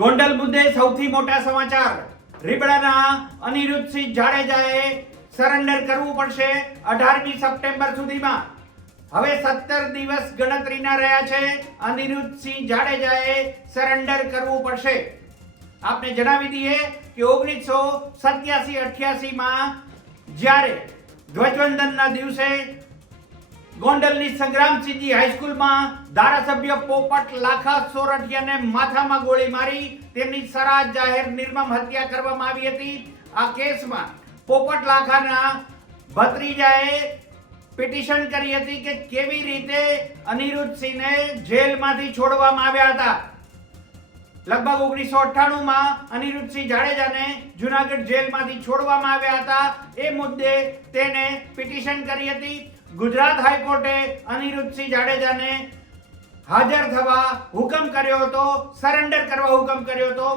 ગોંડલ મુદ્દે સૌથી મોટા સમાચાર. રીબડાના અનિરુદ્ધસિંહ જાડેજાએ સરેન્ડર કરવું પડશે 18મી સપ્ટેમ્બર સુધીમાં. હવે 17 દિવસ ગણતરીના રહ્યા છે. અનિરુદ્ધસિંહ જાડેજાએ સરેન્ડર કરવું પડશે. આપને જણાવી દઈએ કે 1987-88 માં જ્યારે ધ્વજવંદનના દિવસે ગોંડલની સંગ્રામસિંહજી હાઈસ્કૂલમાં ધારાસભ્ય પોપટ લાખા સોરઠિયાને માથામાં ગોળી મારી તેમની સરાહ જાહેર નિર્મમ હત્યા કરવામાં આવી હતી. આ કેસમાં પોપટ લાખાના ભત્રીજાએ પિટિશન કરી હતી કે કેવી રીતે અનિરુદ્ધસિંહને જેલમાંથી છોડવામાં આવ્યા હતા. લગભગ 1998 માં અનિરુદ્ધસિંહ જાડેજાને જુનાગઢ જેલમાંથી છોડવામાં આવ્યા હતા. એ મુદ્દે તેને પિટિશન કરી હતી. ગુજરાત હાઈકોર્ટે અનિરુદ્ધસિંહ જાડેજાને હાજર થવા હુકમ કર્યો હતો, સરેન્ડર કરવા હુકમ કર્યો હતો.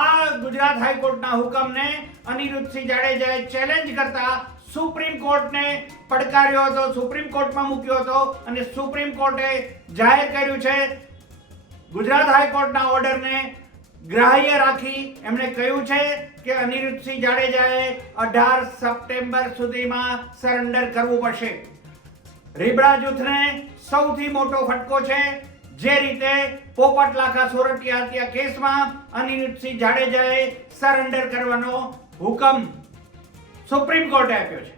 આ ગુજરાત હાઈકોર્ટના હુકમને અનિરુદ્ધસિંહ જાડેજાએ ચેલેન્જ કરતા સુપ્રીમ કોર્ટને પડકાર્યો હતો, સુપ્રીમ કોર્ટમાં મૂક્યો હતો અને સુપ્રીમ કોર્ટે જાહેર કર્યું છે. ગુજરાત હાઈકોર્ટના ઓર્ડરને ગ્રાહ્ય રાખી એમણે કહ્યું છે કે અનિરુદ્ધસિંહ જાડેજાએ 18 સપ્ટેમ્બર સુધીમાં સરેન્ડર કરવું પડશે. રીબડા જૂથને સૌથી મોટો ફટકો છે. જે રીતે પોપટ લાખા સોરઠિયા હત્યા કેસમાં અનિરુદ્ધસિંહ જાડેજાએ સરેન્ડર કરવાનો હુકમ સુપ્રીમ કોર્ટે આપ્યો છે.